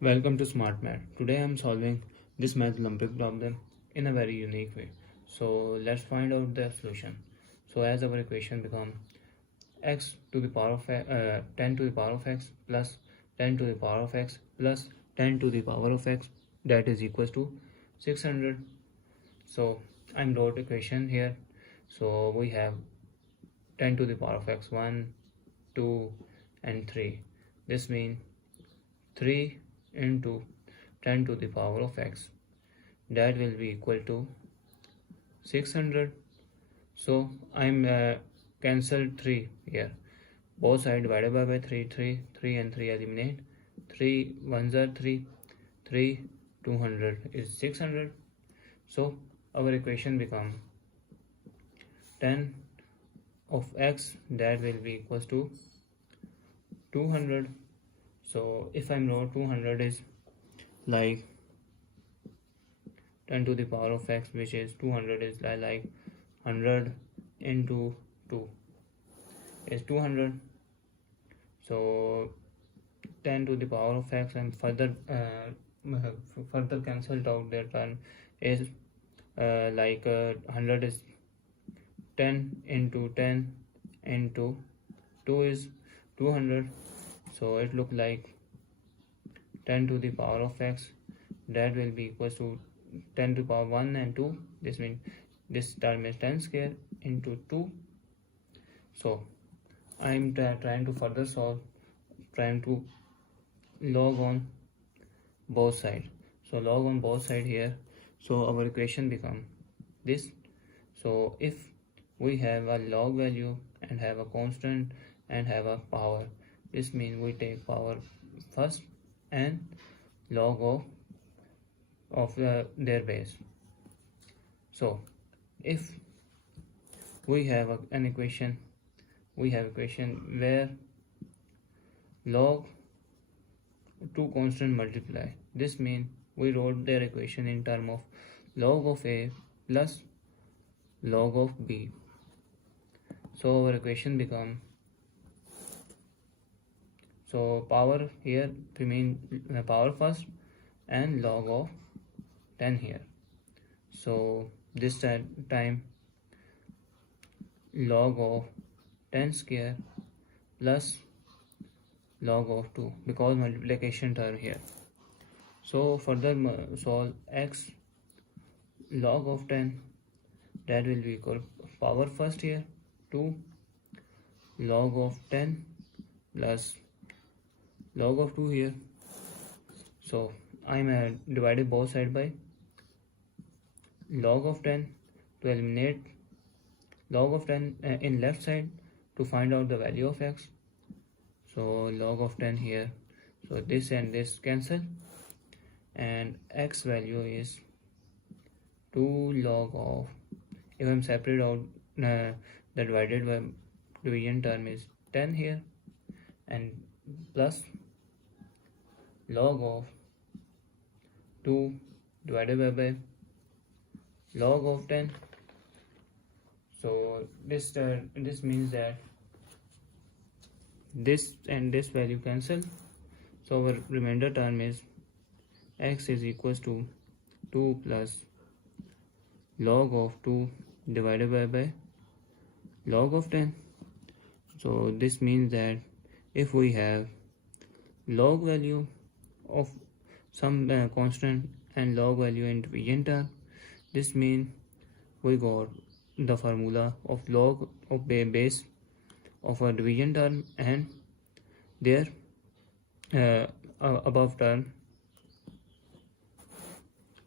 Welcome to Smart Math. Today I am solving this math Olympic problem in a very unique way. So let's find out the solution. So as our equation become x to the power of 10 to the power of x plus 10 to the power of x plus 10 to the power of x, that is equals to 600. So I'm wrote equation here. So we have 10 to the power of x 1, 2 and 3. This means 3 into 10 to the power of x, that will be equal to 600. So I'm cancelled 3 here, both sides divided by 3 and 3 eliminate, 3 ones are 3, 3 200 is 600. So our equation become 10 of x, that will be equals to 200. So if I'm wrote 200 is like 10 to the power of x, which is 200 is like 100 into 2 is 200. So 10 to the power of x, and further cancelled out that term is 100 is 10 into 10 into 2 is 200. So it look like 10 to the power of x, that will be equals to 10 to the power 1 and 2. This means this term is 10 square into 2. So I'm trying to further solve, trying to log on both sides. So log on both sides here. So our equation become this. So if we have a log value and have a constant and have a power, this means we take power first and log of their base. So if we have an equation, where log two constant multiply, this means we wrote their equation in term of log of a plus log of b. So our equation become, so power here remain power first and log of 10 here. So this time log of 10 square plus log of 2, because multiplication term here. So further solve x log of 10, that will be equal power first here 2 log of 10 plus log of 2 here. So I'm divided both sides by log of 10 to eliminate log of 10 in left side to find out the value of x. So log of 10 here, so this and this cancel, and x value is 2 log of, if I'm separate out the divided by division term is 10 here, and plus log of 2 divided by log of 10. So this means that this and this value cancel. So our remainder term is x is equals to 2 plus log of 2 divided by log of 10. So this means that if we have log value of some constant and log value in division term, this means we got the formula of log of base of a division term and their above term.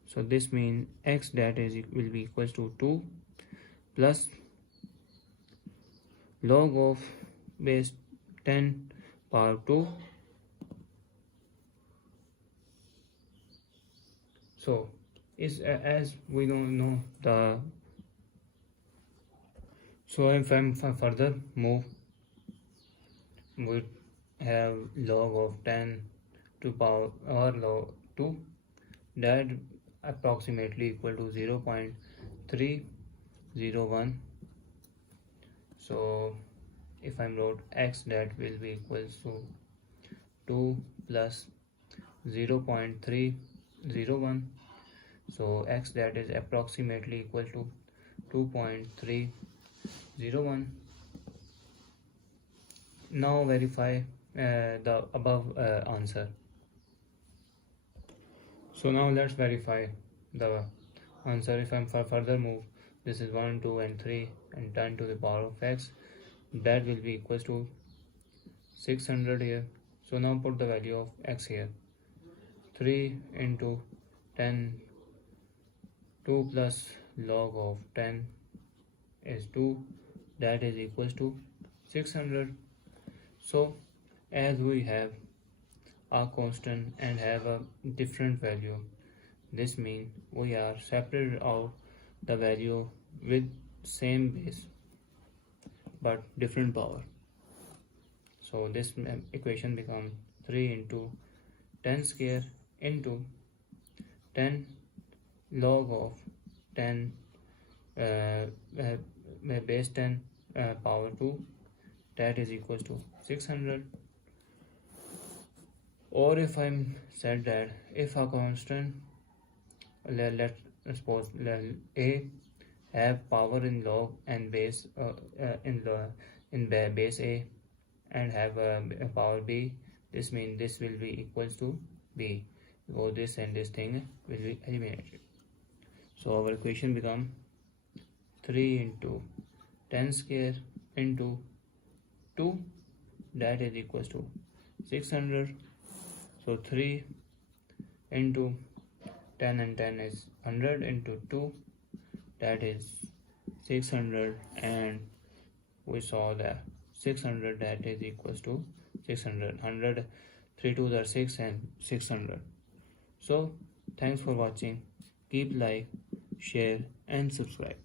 So this means x, that is will be equals to 2 plus log of base 10 power 2. So is as we don't know the, so if I'm further move, we have log of 10 to power or log 2, that approximately equal to 0.301. So if I'm wrote x, that will be equals to 2 plus 0.301. So x, that is approximately equal to 2.301. Now verify the above answer. So now let's verify the answer. If I'm further move, this is 1, 2 and 3 and 10 to the power of x, that will be equals to 600 here. So now put the value of x here. 3 into 10, 2 plus log of 10 is 2, that is equals to 600. So as we have a constant and have a different value, this means we are separated out the value with same base but different power. So this equation becomes 3 into 10 square into 10 log of 10 base 10 power 2, that is equals to 600. Or if I'm said that if a constant, let's suppose a have power in log and base in base a and have a power b, this means this will be equals to b, because this and this thing will be eliminated. So our equation become 3 into 10 square into 2, that is equals to 600. So 3 into 10 and 10 is 100 into 2, that is 600, and we saw that 600, that is equals to 600. 100, 3 2s are 6 and 600. So thanks for watching. Keep like, share and subscribe.